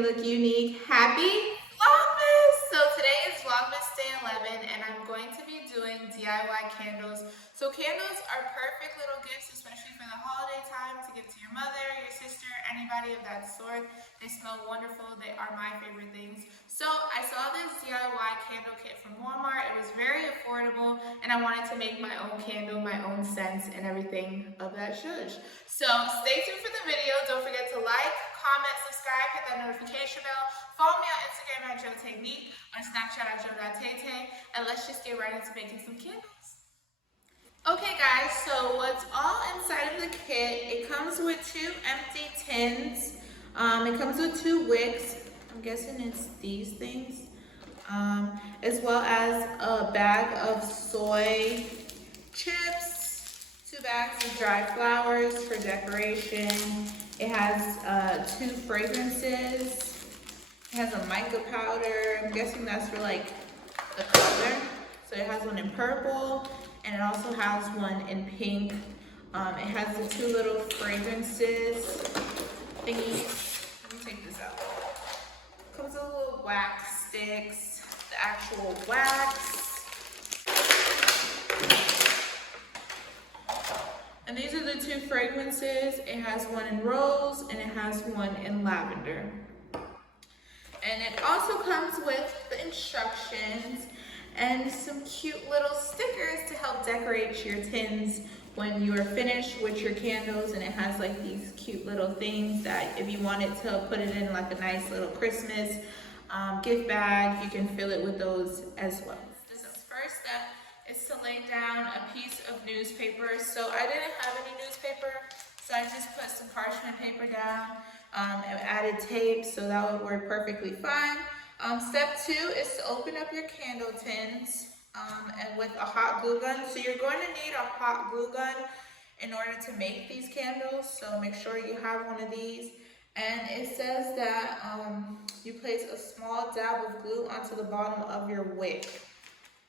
you look unique. Happy Vlogmas! So today is Vlogmas day 11 and I'm going to be doing DIY candles. So candles are perfect little gifts, especially for the holiday time, to give to your mother, your sister, anybody of that sort. They smell wonderful. They are my favorite things. So I saw this DIY candle kit from Walmart. It was very affordable and I wanted to make my own candle, my own scents and everything of that shush. So stay tuned for the video. Don't forget to like, comment, subscribe, hit that notification bell. Follow me on Instagram at jo.taynique, on Snapchat at jo.taytay, and let's just get right into making some candles. Okay guys, so what's all inside of the kit? It comes with 2 empty tins. It comes with 2 wicks. I'm guessing it's these things. As well as a bag of soy chips, 2 bags of dried flowers for decoration. It has 2 fragrances. It has a mica powder. I'm guessing that's for like the color. So it has one in purple and it also has one in pink. It has the 2 little fragrances thingies. Let me take this out. It comes with little wax sticks, the actual wax. And these are the 2 fragrances. It has one in rose and it has one in lavender. And it also comes with the instructions and some cute little stickers to help decorate your tins when you are finished with your candles. And it has like these cute little things that if you wanted to put it in like a nice little Christmas gift bag, you can fill it with those as well. So first step is to lay down a piece of newspaper. So I didn't have any newspaper, so I just put some parchment paper down and added tape, so that would work perfectly fine. Step 2 is to open up your candle tins and with a hot glue gun. So you're going to need a hot glue gun in order to make these candles, so make sure you have one of these. And it says that you place a small dab of glue onto the bottom of your wick.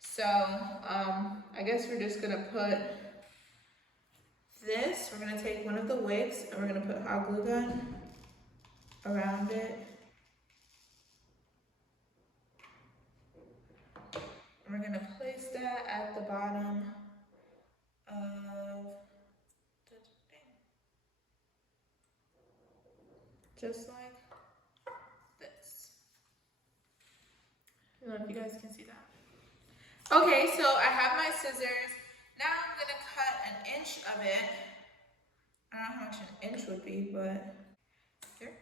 So I guess we're just gonna put this, we're gonna take one of the wicks and we're gonna put hot glue gun around it. And we're gonna place that at the bottom of the thing. Just like this. I don't know if you guys can see that. Okay, so I have my scissors. Now I'm gonna cut 1 inch of it. I don't know how much 1 inch would be, but here.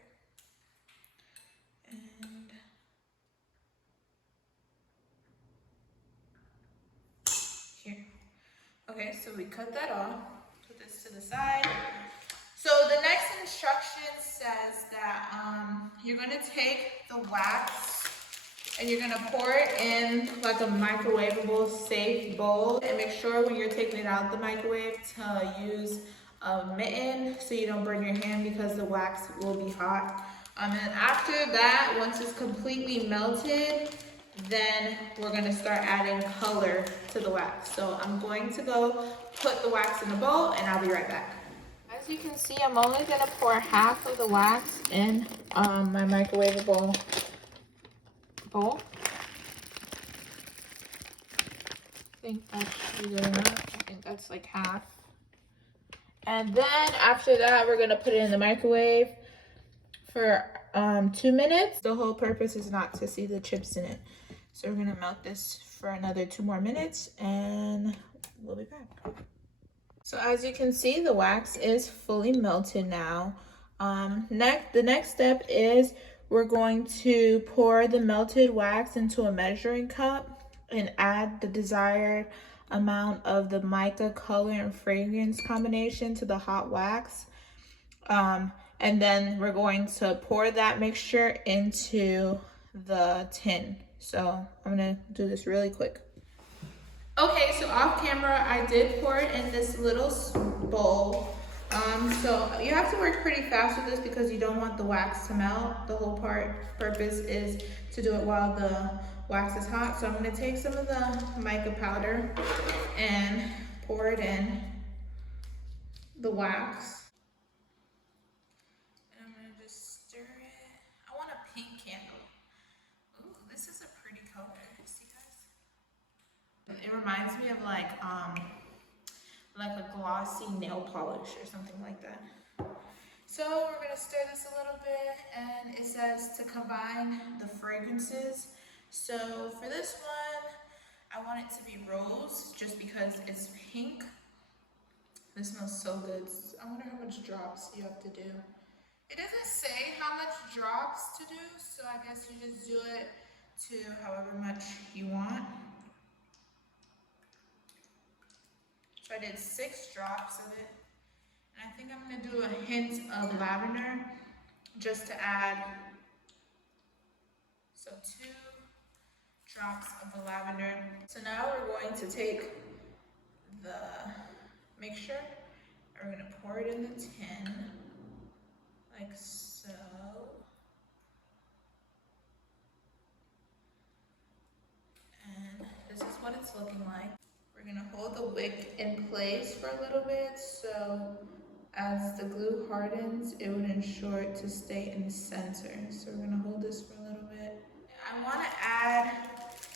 And here. Okay, so we cut that off. Put this to the side. So the next instruction says that you're gonna take the wax and you're gonna pour it in like a microwavable safe bowl, and make sure when you're taking it out the microwave to use a mitten so you don't burn your hand because the wax will be hot. And after that, once it's completely melted, then we're gonna start adding color to the wax. So I'm going to go put the wax in the bowl and I'll be right back. As you can see, I'm only gonna pour half of the wax in my microwavable bowl. I think that's good enough. I think that's like half. And then after that, we're gonna put it in the microwave for 2 minutes. The whole purpose is not to see the chips in it. So we're gonna melt this for another 2 more minutes and we'll be back. So as you can see, the wax is fully melted now. The next step is we're going to pour the melted wax into a measuring cup and add the desired amount of the mica color and fragrance combination to the hot wax. And then we're going to pour that mixture into the tin. So I'm gonna do this really quick. Okay, so off camera, I did pour it in this little bowl. So you have to work pretty fast with this because you don't want the wax to melt. The whole purpose is to do it while the wax is hot. So I'm gonna take some of the mica powder and pour it in the wax. And I'm gonna just stir it. I want a reminds me of like a glossy nail polish or something like that. So we're gonna stir this a little bit, and it says to combine the fragrances. So for this one, I want it to be rose just because it's pink. This smells so good. I wonder how much drops you have to do. It doesn't say how much drops to do, so I guess you just do it to however much you want. So I did 6 drops of it. And I think I'm gonna do a hint of lavender just to add. So 2 drops of the lavender. So now we're going to take the mixture and we're gonna pour it in the tin, like so. And this is what it's looking like. We're gonna hold the wick in place for a little bit, so as the glue hardens, it would ensure it to stay in the center. So we're gonna hold this for a little bit. I wanna add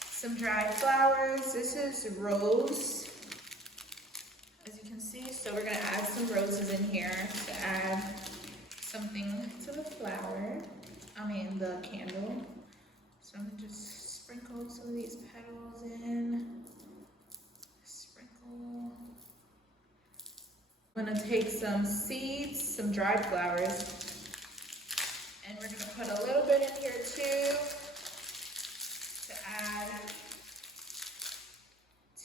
some dried flowers. This is rose, as you can see. So we're gonna add some roses in here to add something to the the candle. So I'm gonna just sprinkle some of these petals in. Sprinkle. I'm gonna take some seeds, some dried flowers, and we're gonna put a little bit in here too to add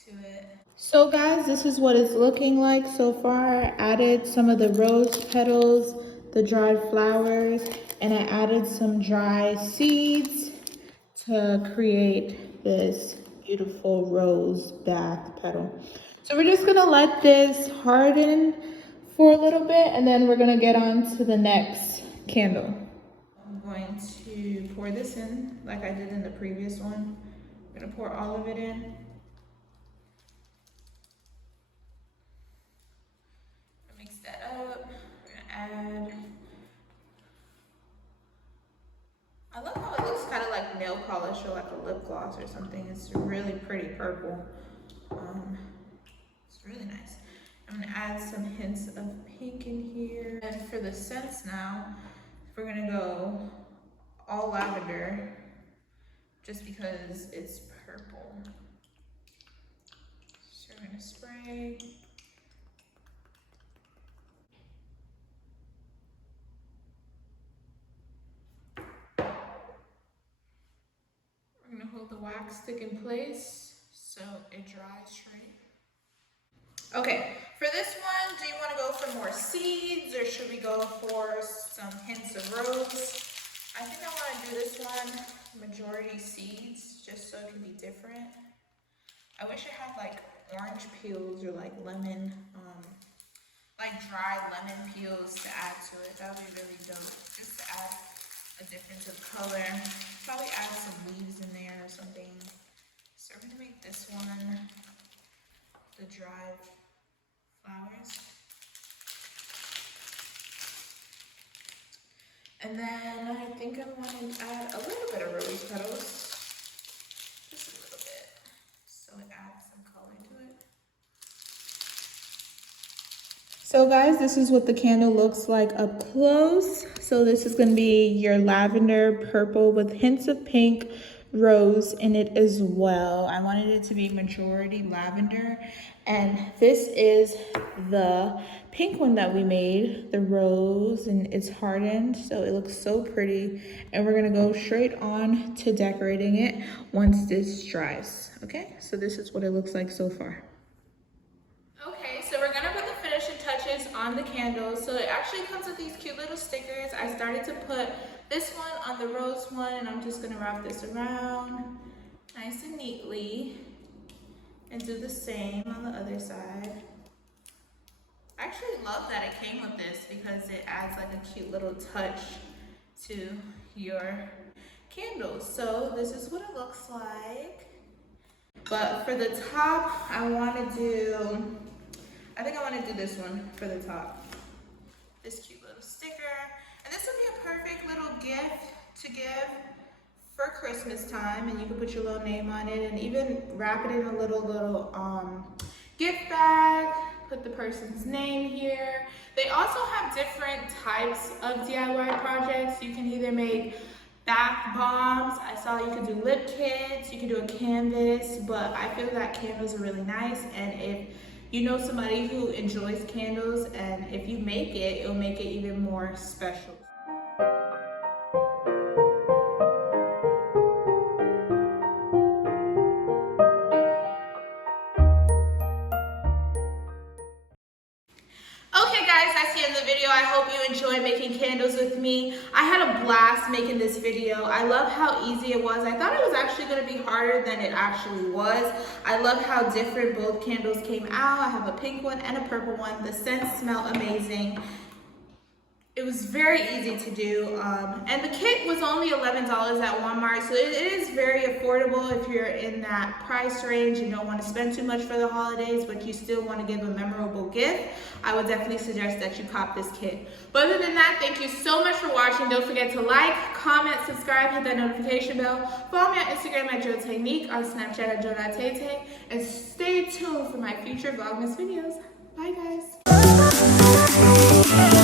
to it. So guys, this is what it's looking like so far. I added some of the rose petals, the dried flowers, and I added some dry seeds to create this beautiful rose bath petal. So we're just gonna let this harden for a little bit, and then we're gonna get on to the next candle. I'm going to pour this in like I did in the previous one. I'm gonna pour all of it in. Mix that up. We're gonna add. I love how it looks kind of like nail polish or like a lip gloss or something. It's really pretty purple. It's really nice. I'm gonna add some hints of pink in here. And for the scents now, we're gonna go all lavender just because it's purple. So we're gonna spray. We're gonna hold the wax stick in place so it dries straight. Okay, for this one, do you want to go for more seeds or should we go for some hints of rose? I think I want to do this one majority seeds just so it can be different. I wish it had like orange peels or like lemon, like dry lemon peels to add to it. That would be really dope, just to add a difference of color. Probably add some leaves in there or something. So we're gonna make this one the dried flowers. And then I think I want to add a little bit of rose petals. Just a little bit. So it adds some color to it. So guys, this is what the candle looks like up close. So this is going to be your lavender purple with hints of pink, rose in it as well. I wanted it to be majority lavender, and this is the pink one that we made, the rose, and it's hardened, so it looks so pretty. And we're gonna go straight on to decorating it once this dries. Okay, so this is what it looks like so far. Okay, so we're gonna put the finishing touches on the candle. So it actually comes with these cute little stickers. I started to put this one on the rose one, and I'm just gonna wrap this around nice and neatly and do the same on the other side. I actually love that it came with this because it adds like a cute little touch to your candles. So this is what it looks like. But for the top, I think I want to do this one for the top. This cute little sticker. And this would be a perfect little gift to give for Christmas time, and you can put your little name on it and even wrap it in a little gift bag, put the person's name here. They also have different types of DIY projects. You can either make bath bombs. I saw you can do lip kits, you can do a canvas, but I feel that candles are really nice, and if you know somebody who enjoys candles, and if you make it, it'll make it even more special. Okay guys, that's the end of the video. I hope you enjoyed making candles with me. I had a blast making this video. I love how easy it was. I thought it was actually going to be harder than it actually was. I love how different both candles came out. I have a pink one and a purple one. The scents smell amazing. It was very easy to do, and the kit was only $11 at Walmart, so it is very affordable if you're in that price range and don't want to spend too much for the holidays, but you still want to give a memorable gift. I would definitely suggest that you cop this kit. But other than that, thank you so much for watching. Don't forget to like, comment, subscribe, hit that notification bell. Follow me on Instagram at jo.taynique, on Snapchat at jo.taytay, and stay tuned for my future Vlogmas videos. Bye guys.